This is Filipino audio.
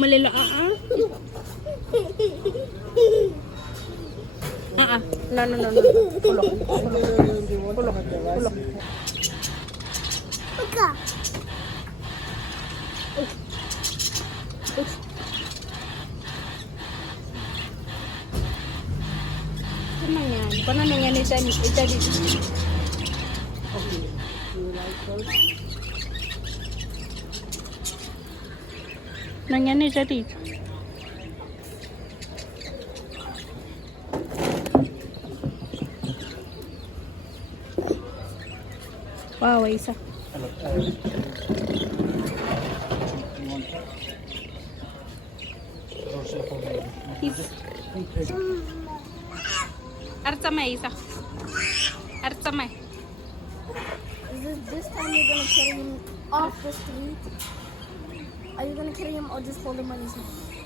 Malila, No, no, no, no. Kulok. Kulok. Kulok. Look. Ano yan? Paano na yan? Itali. Nangyari itali. Wow, isa. Artamay isa. Artamay. This time you're gonna carry him off the street? Are you gonna carry him or just hold him on his hand?